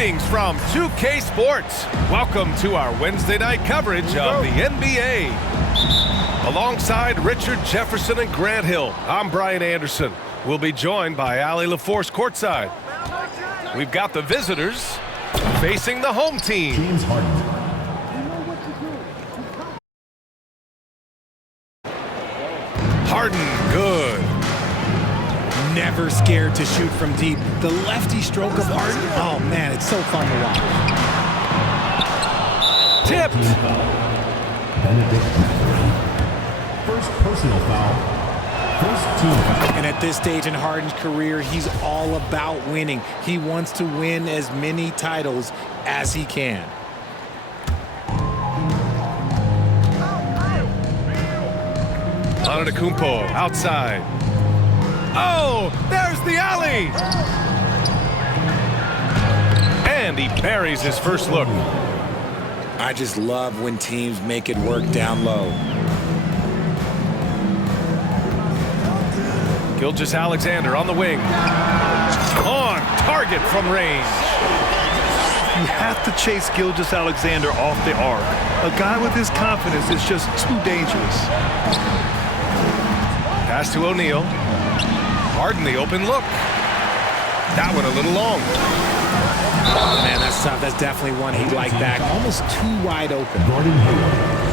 Greetings from 2K Sports. Welcome to our Wednesday night coverage of the NBA. Alongside Richard Jefferson and Grant Hill, I'm Brian Anderson. We'll be joined by Allie LaForce courtside. We've got the visitors facing the home team. James Harden. Harden, good. Never scared to shoot from deep. The lefty stroke of Harden, oh man, it's so fun to watch. Tipped. First personal foul. First team foul. And at this stage in Harden's career, he's all about winning. He wants to win as many titles as he can. Antetokounmpo outside. Oh, there's the alley! And he buries his first look. I just love when teams make it work down low. Gilgeous-Alexander on the wing. On target from range. You have to chase Gilgeous-Alexander off the arc. A guy with his confidence is just too dangerous. Pass to O'Neal. Harden the open look. That one a little long. Oh, man, that's tough. That's definitely one he'd like back. Almost too wide open.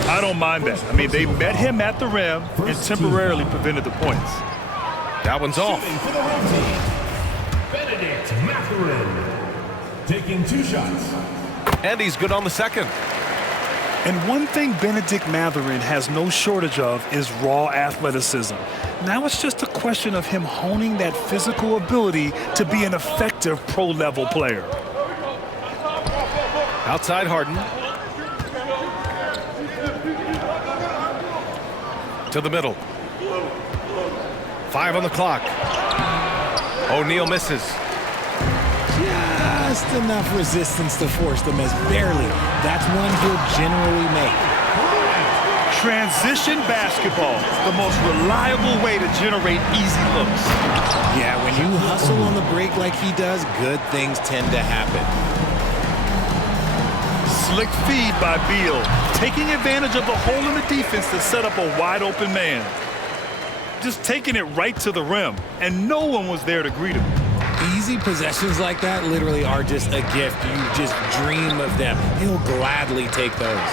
I don't mind that. I mean, they met him at the rim and temporarily prevented the points. That one's off. For the home team, Benedict Mathurin. Taking 2 shots. And he's good on the second. And one thing Benedict Mathurin has no shortage of is raw athleticism. Now it's just a question of him honing that physical ability to be an effective pro-level player. Outside Harden. To the middle. 5 on the clock. O'Neal misses. Just enough resistance to force the miss. Barely. That's one he'll generally make. Transition basketball, the most reliable way to generate easy looks. Yeah, when you hustle on the break like he does, good things tend to happen. Slick feed by Beal, taking advantage of the hole in the defense to set up a wide open man. Just taking it right to the rim, and no one was there to greet him. Easy possessions like that literally are just a gift. You just dream of them. He'll gladly take those.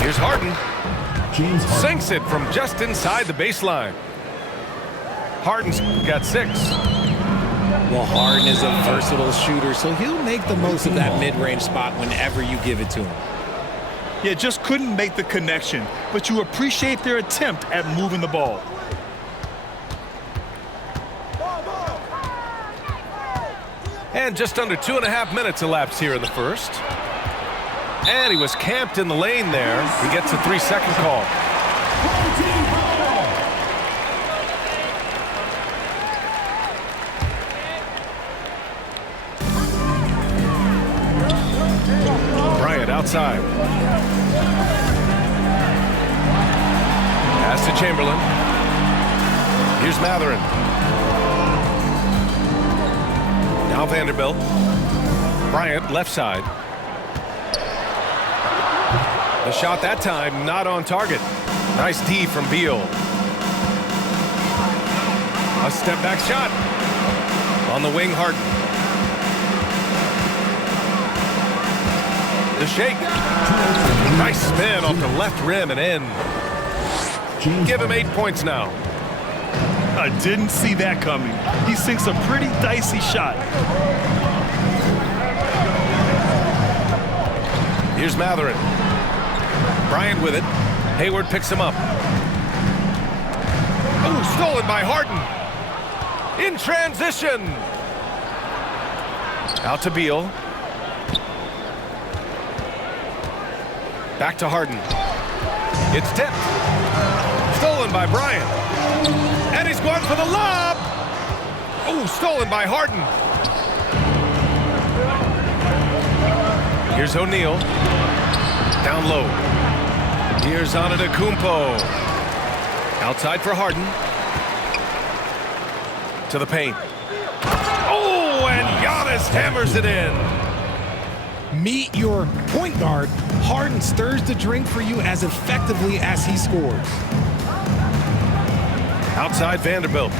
Here's Harden. James Harden. Sinks it from just inside the baseline. Harden's got 6. Well, Harden is a versatile shooter, so he'll make the most of that mid-range spot whenever you give it to him. Yeah, just couldn't make the connection, but you appreciate their attempt at moving the ball. And just under 2.5 minutes elapsed here in the first. And he was camped in the lane there. He gets a 3-second call. Bryant outside. Pass to Chamberlain. Here's Mathurin. Now Vanderbilt. Bryant left side. The shot that time not on target. Nice D from Beal. A step back shot. On the wing, Harden. The shake. Nice spin off the left rim and in. Give him 8 points now. I didn't see that coming. He sinks a pretty dicey shot. Here's Mathurin. Bryant with it. Hayward picks him up. Oh, stolen by Harden. In transition. Out to Beal. Back to Harden. It's tipped. Stolen by Bryant. And he's going for the lob. Oh, stolen by Harden. Here's O'Neal. Down low. Here's Antetokounmpo. Outside for Harden. To the paint. Oh, and Giannis Lopez hammers it in. Meet your point guard. Harden stirs the drink for you as effectively as he scores. Outside Vanderbilt.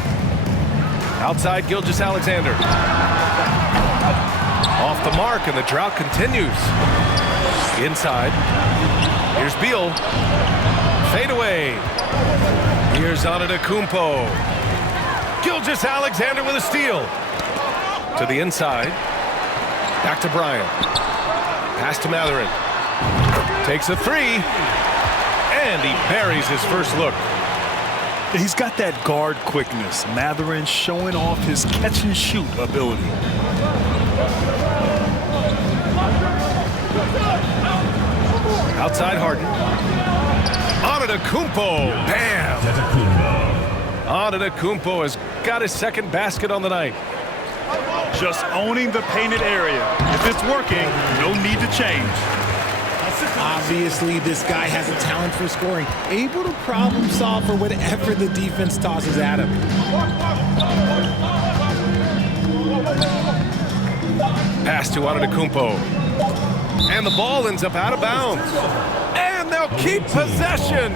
Outside Gilgeous-Alexander. Off the mark, and the drought continues. Inside. Here's Beal. Fade away. Here's Antetokounmpo. Gilgeous-Alexander with a steal. To the inside. Back to Bryant. Pass to Mathurin. Takes a three. And he buries his first look. He's got that guard quickness. Mathurin showing off his catch-and-shoot ability. Outside Harden. Antetokounmpo. Bam! Antetokounmpo has got his second basket on the night. Just owning the painted area. If it's working, no need to change. Obviously, this guy has a talent for scoring, able to problem solve for whatever the defense tosses at him. Pass to Antetokounmpo. And the ball ends up out of bounds. And they'll keep possession.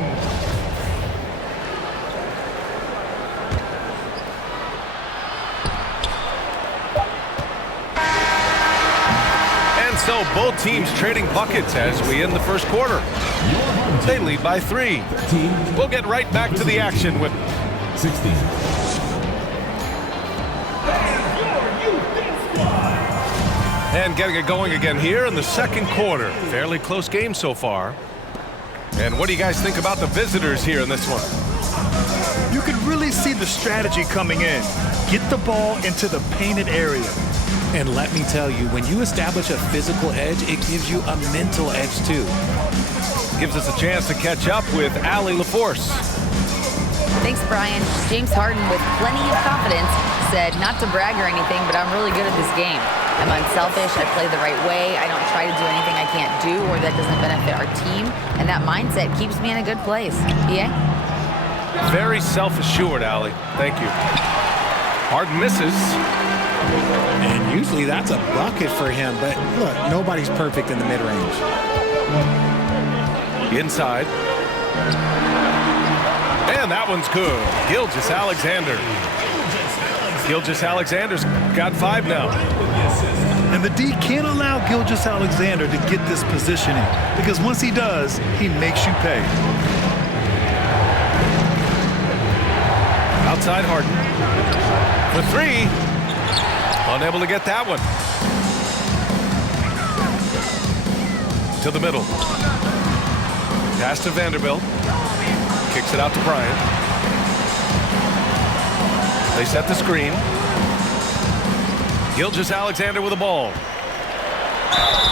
And so both teams trading buckets as we end the first quarter. They lead by 3. We'll get right back to the action with 16. And getting it going again here in the second quarter. Fairly close game so far. And what do you guys think about the visitors here in this one? You can really see the strategy coming in. Get the ball into the painted area. And let me tell you, when you establish a physical edge, it gives you a mental edge too. Gives us a chance to catch up with Allie LaForce. Thanks, Brian. James Harden, with plenty of confidence, said not to brag or anything, but I'm really good at this game. I'm unselfish, I play the right way, I don't try to do anything I can't do or that doesn't benefit our team, and that mindset keeps me in a good place. Yeah? Very self-assured, Allie. Thank you. Harden misses. And usually that's a bucket for him, but look, nobody's perfect in the mid-range. Inside. And that one's good. Gilgeous-Alexander. Gilgeous-Alexander's got 5 now. And the D can't allow Gilgeous-Alexander to get this positioning, because once he does, he makes you pay. Outside Harden. For 3. Unable to get that one. To the middle. Pass to Vanderbilt. Kicks it out to Bryant. They set the screen. Gilgeous-Alexander with the ball.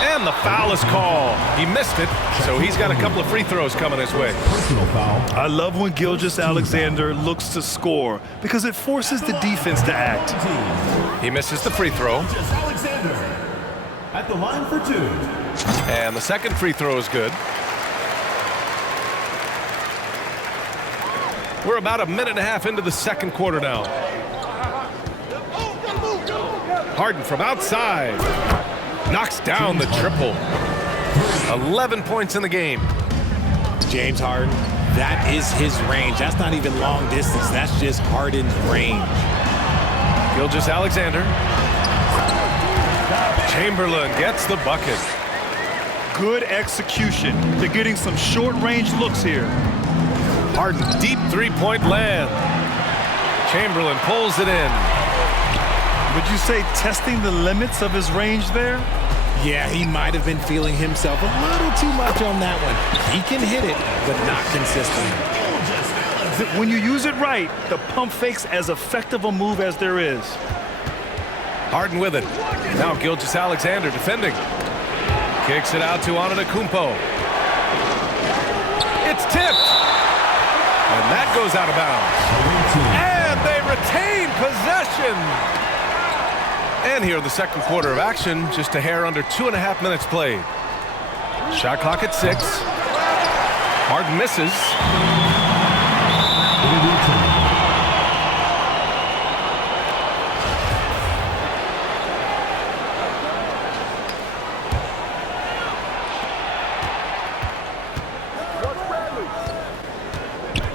And the foul is called. He missed it, so he's got a couple of free throws coming his way. Personal foul. I love when Gilgeous-Alexander looks to score, because it forces the defense to act. He misses the free throw. Alexander at the line for 2. And the second free throw is good. We're about a minute and a half into the second quarter now. Harden from outside. Knocks down the triple. 11 points in the game. James Harden, that is his range. That's not even long distance. That's just Harden's range. Gilgeous-Alexander. Chamberlain gets the bucket. Good execution. They're getting some short-range looks here. Harden, deep three-point land. Chamberlain pulls it in. Would you say testing the limits of his range there? Yeah, he might have been feeling himself a little too much on that one. He can hit it, but not consistently. When you use it right, the pump fake's as effective a move as there is. Harden with it. Now Gilgeous-Alexander defending. Kicks it out to Antetokounmpo. It's tipped. And that goes out of bounds. And they retain possession. And here in the second quarter of action, just a hair under 2.5 minutes played. Shot clock at 6. Harden misses.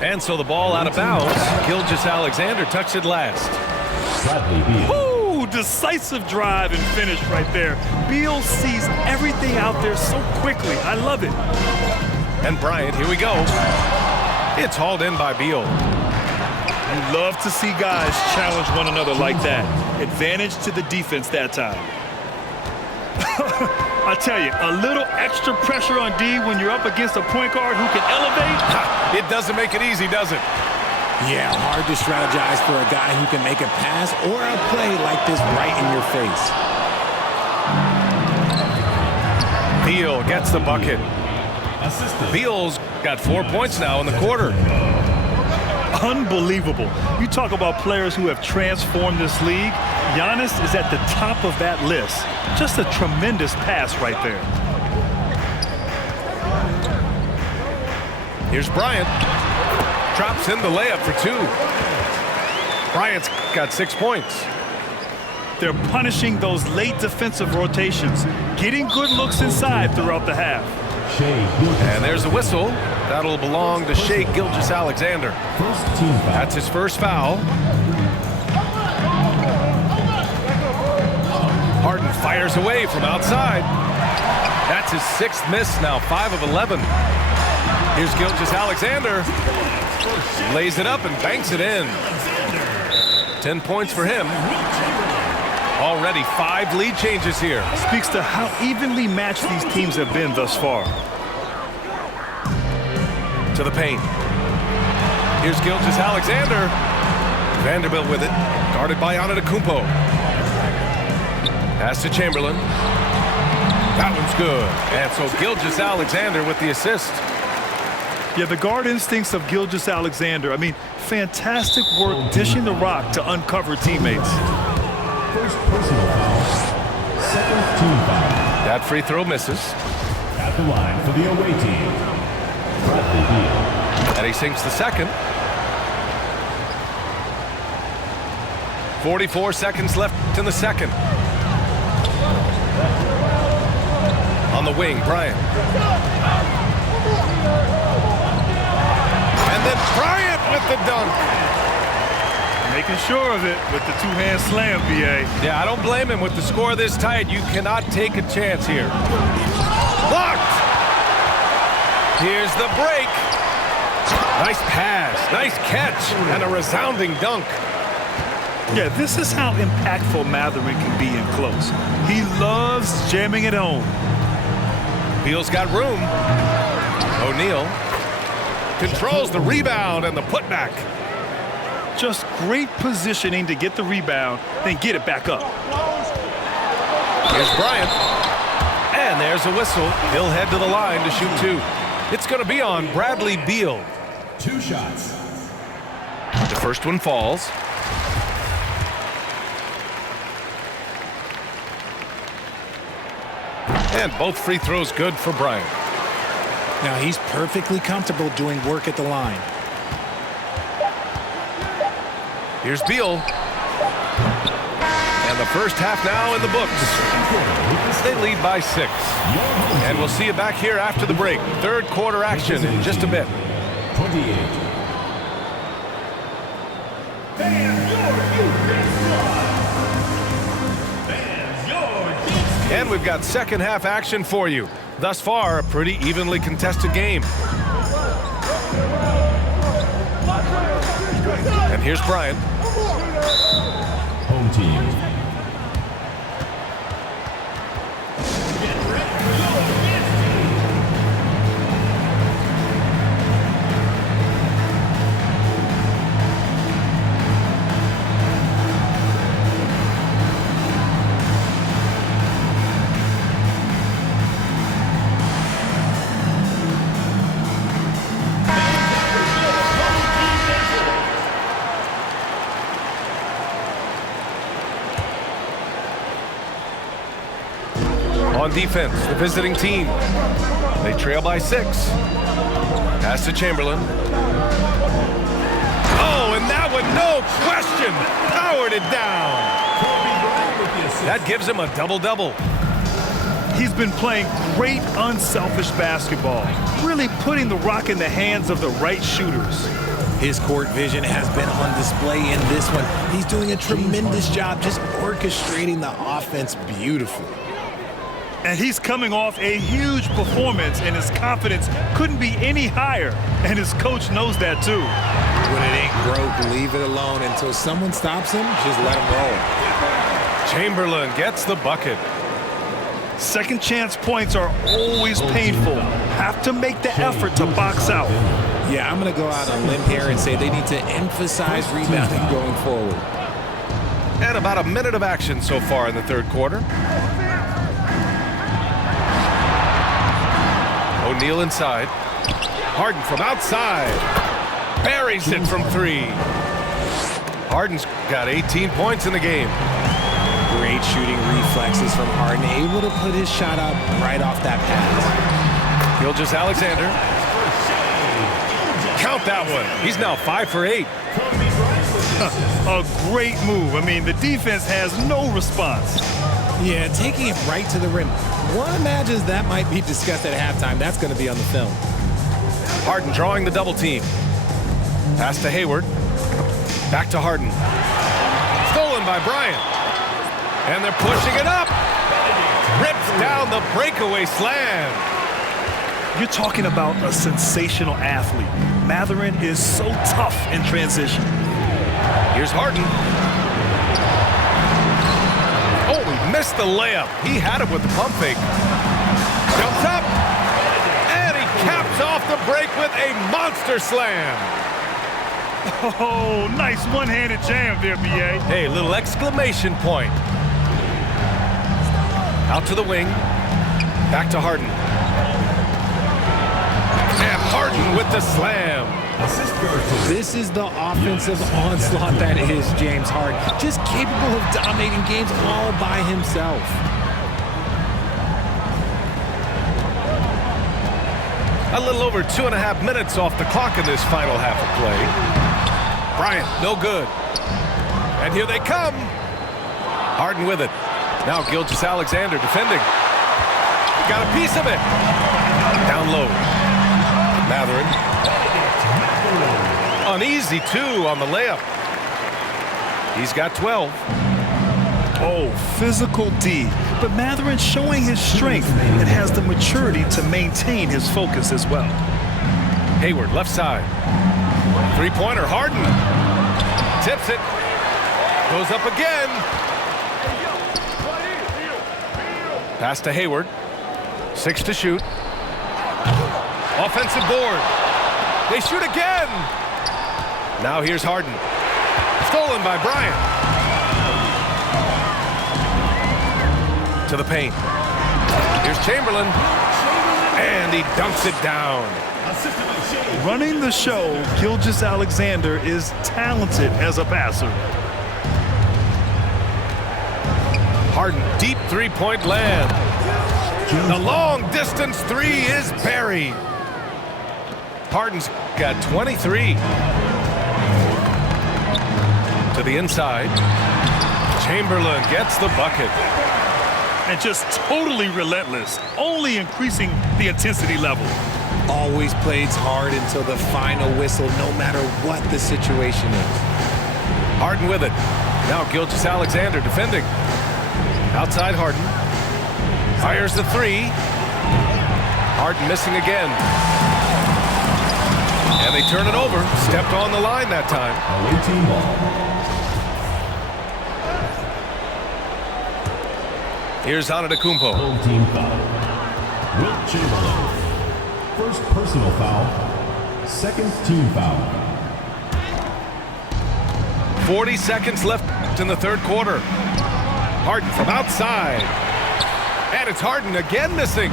And so the ball out of bounds. Gilgeous-Alexander touched it last. Ooh, decisive drive and finish right there. Beal sees everything out there so quickly. I love it. And Bryant, here we go. It's hauled in by Beal. You love to see guys challenge one another like that. Advantage to the defense that time. I tell you, a little extra pressure on D when you're up against a point guard who can elevate. It doesn't make it easy, does it? Yeah, hard to strategize for a guy who can make a pass or a play like this right in your face. Beal gets the bucket. Beal's got 4 points now in the quarter. Unbelievable. You talk about players who have transformed this league. Giannis is at the top of that list. Just a tremendous pass right there. Here's Bryant. Drops in the layup for 2. Bryant's got 6 points. They're punishing those late defensive rotations, getting good looks inside throughout the half. And there's a whistle. That'll belong to Shai Gilgeous-Alexander. That's his first foul. Harden fires away from outside. That's his 6th miss now, 5 of 11. Here's Gilgeous-Alexander. Lays it up and banks it in. 10 points for him. Already 5 lead changes here. Speaks to how evenly matched these teams have been thus far. To the paint. Here's Gilgeous-Alexander. Vanderbilt with it. Guarded by Antetokounmpo. Pass to Chamberlain. That one's good. And so Gilgeous-Alexander with the assist. Yeah, the guard instincts of Gilgeous-Alexander. I mean, fantastic work dishing the rock to uncover teammates. First personal foul. Second team foul. That free throw misses. At the line for the away team, Bradley Beal. And he sinks the second. 44 seconds left in the second. On the wing, Bryant. And then Bryant with the dunk. Making sure of it with the two-hand slam, B.A. Yeah, I don't blame him with the score this tight. You cannot take a chance here. Blocked! Here's the break. Nice pass, nice catch, and a resounding dunk. Yeah, this is how impactful Mathurin can be in close. He loves jamming it home. Beal's got room. O'Neal controls the rebound and the putback. Just great positioning to get the rebound, then get it back up. Here's Bryant. And there's a whistle. He'll head to the line to shoot 2. It's going to be on Bradley Beal. 2 shots. The first one falls. And both free throws good for Bryant. Now he's perfectly comfortable doing work at the line. Here's Beal. And the first half now in the books. They lead by 6. And we'll see you back here after the break. Third quarter action in just a bit. 28. And we've got second half action for you. Thus far, a pretty evenly contested game. And here's Bryant. Home team. On defense, the visiting team. They trail by 6. Pass to Chamberlain. Oh, and that one, no question, powered it down. That gives him a double-double. He's been playing great unselfish basketball, really putting the rock in the hands of the right shooters. His court vision has been on display in this one. He's doing a tremendous job just orchestrating the offense beautifully. And he's coming off a huge performance, and his confidence couldn't be any higher. And his coach knows that too. When it ain't broke, leave it alone. Until someone stops him, just let him roll. Chamberlain gets the bucket. Second chance points are always painful. Have to make the effort to box out. Yeah, I'm going to go out on a limb here and say they need to emphasize rebounding going forward. And about a minute of action so far in the third quarter. O'Neal inside. Harden from outside. Buries it from three. Harden's got 18 points in the game. Great shooting reflexes from Harden, able to put his shot up right off that pass. Gilgeous-Alexander. Count that one. He's now 5 for 8. A great move. I mean, the defense has no response. Yeah, taking it right to the rim. One imagines that might be discussed at halftime. That's going to be on the film. Harden drawing the double team. Pass to Hayward. Back to Harden. Stolen by Bryant. And they're pushing it up. Rips down the breakaway slam. You're talking about a sensational athlete. Mathurin is so tough in transition. Here's Harden. Oh, he missed the layup. He had it with the pump fake. Jumps up. And he caps off the break with a monster slam. Oh, nice one-handed jam there, B.A. Hey, little exclamation point. Out to the wing. Back to Harden. And Harden with the slam. This is the offensive onslaught that is James Harden. Just capable of dominating games all by himself. A little over 2.5 minutes off the clock in this final half of play. Bryant, no good. And here they come. Harden with it. Now Gilgeous-Alexander defending. Got a piece of it. Down low. Mathurin. Uneasy, too, on the layup. He's got 12. Oh, physical D. But Mathurin showing his strength and has the maturity to maintain his focus as well. Hayward, left side. Three-pointer, Harden. Tips it. Goes up again. Pass to Hayward. 6 to shoot. Offensive board. They shoot again. Now here's Harden. Stolen by Bryant. To the paint. Here's Chamberlain. And he dunks it down. Running the show, Gilgeous-Alexander is talented as a passer. Harden, deep three-point land. The long-distance three is buried. Harden's got 23. To the inside. Chamberlain gets the bucket. And just totally relentless, only increasing the intensity level. Always plays hard until the final whistle, no matter what the situation is. Harden with it. Now Gilgeous-Alexander defending. Outside Harden. Fires the three. Harden missing again. And they turn it over. Stepped on the line that time. Team ball. Here's Antetokounmpo. Home team foul. Wilt Chamberlain. First personal foul. Second team foul. 40 seconds left in the third quarter. Harden from outside. And it's Harden again missing.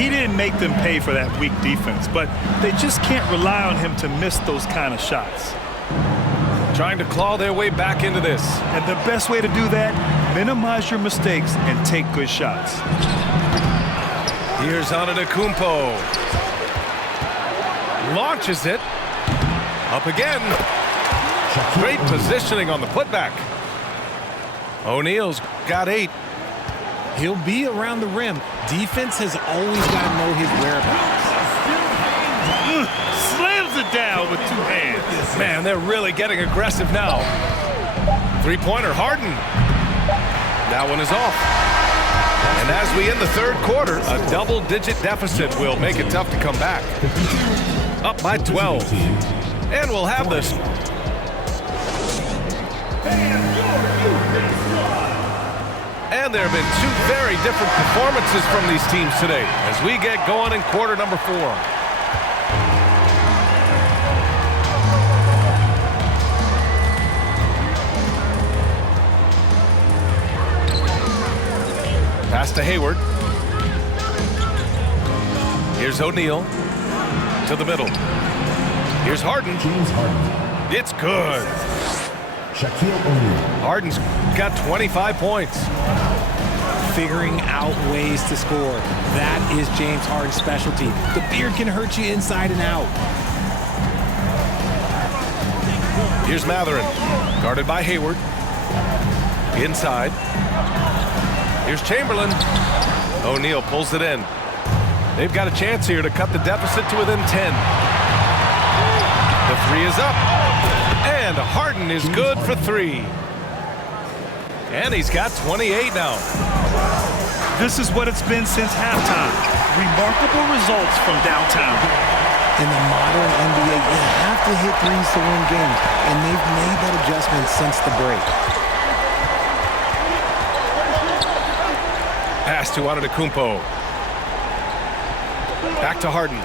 He didn't make them pay for that weak defense, but they just can't rely on him to miss those kind of shots. Trying to claw their way back into this. And the best way to do that, minimize your mistakes and take good shots. Here's Antetokounmpo. Launches it. Up again. Great positioning on the putback. O'Neal's got 8. He'll be around the rim. Defense has always got to know his whereabouts. Slams it down with 2 hands. Man, they're really getting aggressive now. Three-pointer, Harden. That one is off. And as we end the third quarter, a double-digit deficit will make it tough to come back. Up by 12. And we'll have this. And there have been 2 very different performances from these teams today as we get going in quarter number 4. Pass to Hayward. Here's O'Neal to the middle. Here's Harden. James Harden. It's good. Shaquille O'Neal. Harden's got 25 points. Figuring out ways to score. That is James Harden's specialty. The beard can hurt you inside and out. Here's Mathurin, guarded by Hayward. Inside. Here's Chamberlain. O'Neal pulls it in. They've got a chance here to cut the deficit to within 10. The 3 is up. And Harden is good for 3. And he's got 28 now. This is what it's been since halftime. Remarkable results from downtown. In the modern NBA, you have to hit threes to win games, and they've made that adjustment since the break. Pass to Antetokounmpo. Back to Harden.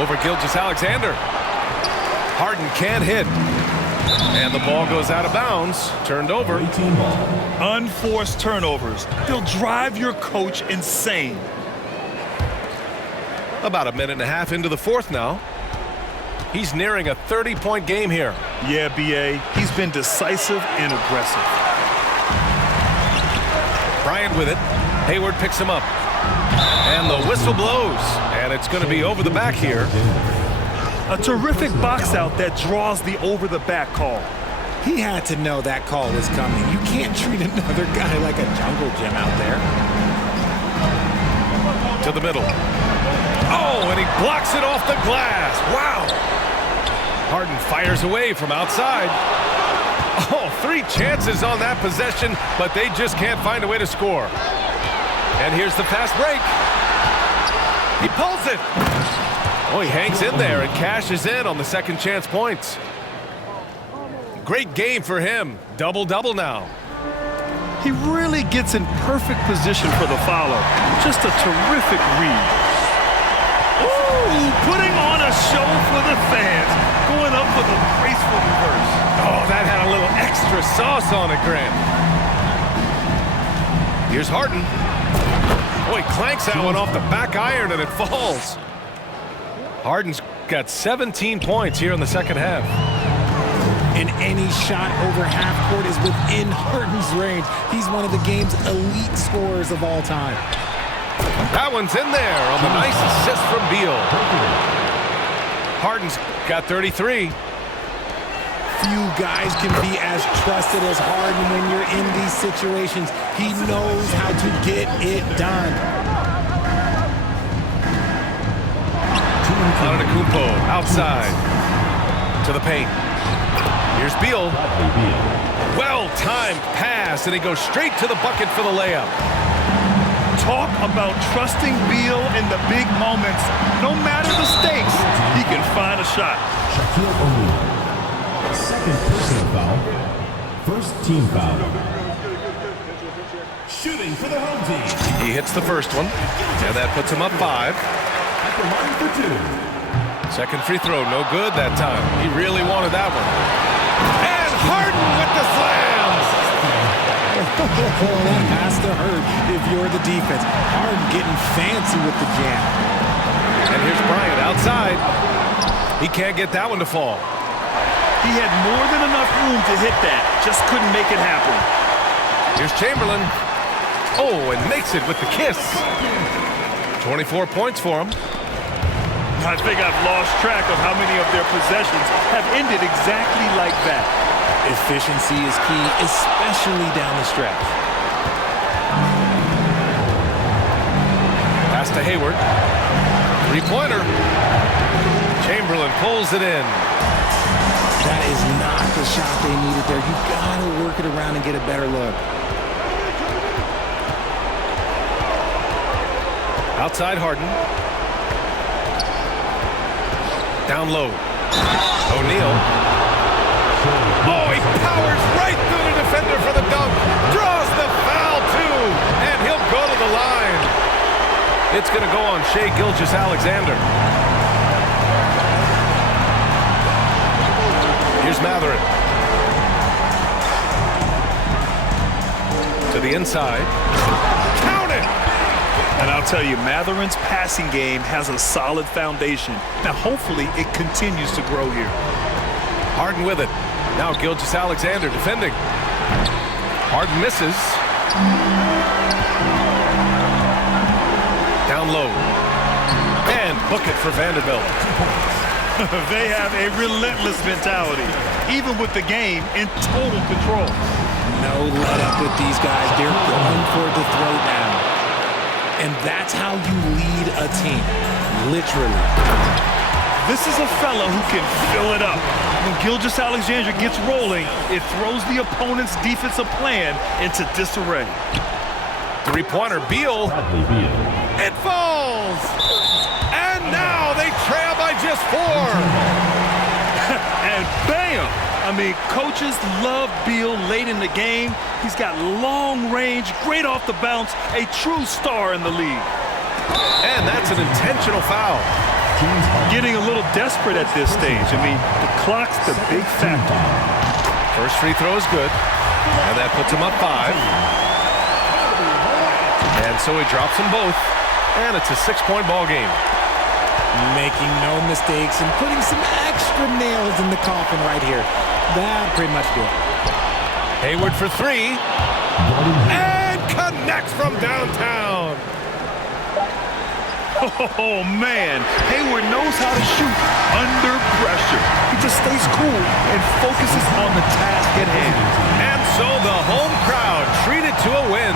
Over Gilgeous-Alexander. Harden can't hit. And the ball goes out of bounds. Turned over. Unforced turnovers. They'll drive your coach insane. About a minute and a half into the fourth now. He's nearing a 30-point game here. Yeah, B.A. He's been decisive and aggressive. Bryant with it. Hayward picks him up. And the whistle blows. And it's going to be over the back here. A terrific box out that draws the over-the-back call. He had to know that call was coming. You can't treat another guy like a jungle gym out there. To the middle. Oh, and he blocks it off the glass. Wow. Harden fires away from outside. Oh, 3 chances on that possession, but they just can't find a way to score. And here's the fast break. He pulls it. Oh, he hangs in there and cashes in on the second chance points. Great game for him. Double-double now. He really gets in perfect position for the follow. Just a terrific read. Ooh, putting on a show for the fans. Going up for the graceful reverse. Oh, that had a little extra sauce on it, Grant. Here's Harden. Oh, he clanks that one off the back iron and it falls. Harden's got 17 points here in the second half. And any shot over half court is within Harden's range. He's one of the game's elite scorers of all time. That one's in there on the nice assist from Beal. Harden's got 33. Few guys can be as trusted as Harden when you're in these situations. He knows how to get it done. Antetokounmpo outside to the paint. Here's Beal. Well-timed pass, and he goes straight to the bucket for the layup. Talk about trusting Beal in the big moments. No matter the stakes, he can find a shot. Shaquille O'Neal. Second personal foul. First team foul. Shooting for the home team. He hits the first one, and that puts him up 5. At the line for 2. Second free throw, no good that time. He really wanted that one. And Harden with the slam! That has to hurt if you're the defense. Harden getting fancy with the jam. And here's Bryant outside. He can't get that one to fall. He had more than enough room to hit that. Just couldn't make it happen. Here's Chamberlain. Oh, and makes it with the kiss. 24 points for him. I think I've lost track of how many of their possessions have ended exactly like that. Efficiency is key, especially down the stretch. Pass to Hayward. Three-pointer. Chamberlain pulls it in. That is not the shot they needed there. You gotta work it around and get a better look. Outside Harden. Down low. O'Neal. Oh, he powers right through the defender for the dunk. Draws the foul, too. And he'll go to the line. It's going to go on Shai Gilgeous-Alexander. Here's Mathurin. To the inside. Count it! And I'll tell you, Mathurin's passing game has a solid foundation. Now, hopefully, it continues to grow here. Harden with it. Now Gilgeous-Alexander defending. Harden misses. Down low. And book it for Vanderbilt. They have a relentless mentality, even with the game in total control. No let up with these guys. They're going for the throat now. And that's how you lead a team, literally. This is a fella who can fill it up. When Gilgeous-Alexander gets rolling, it throws the opponent's defensive plan into disarray. Three-pointer, Beal. It falls! And now they trail by just 4. And bam! I mean, coaches love Beal late in the game. He's got long range, great off the bounce, a true star in the league. And that's an intentional foul. Getting a little desperate at this stage. I mean, the clock's the big factor. First free throw is good. And that puts him up 5. And so he drops them both. And it's a 6-point ball game. Making no mistakes and putting some extra nails in the coffin right here. That pretty much did it. Hayward for 3. And connects from downtown. Oh, man. Hayward knows how to shoot under pressure. He just stays cool and focuses on the task at hand. And so the home crowd treated to a win.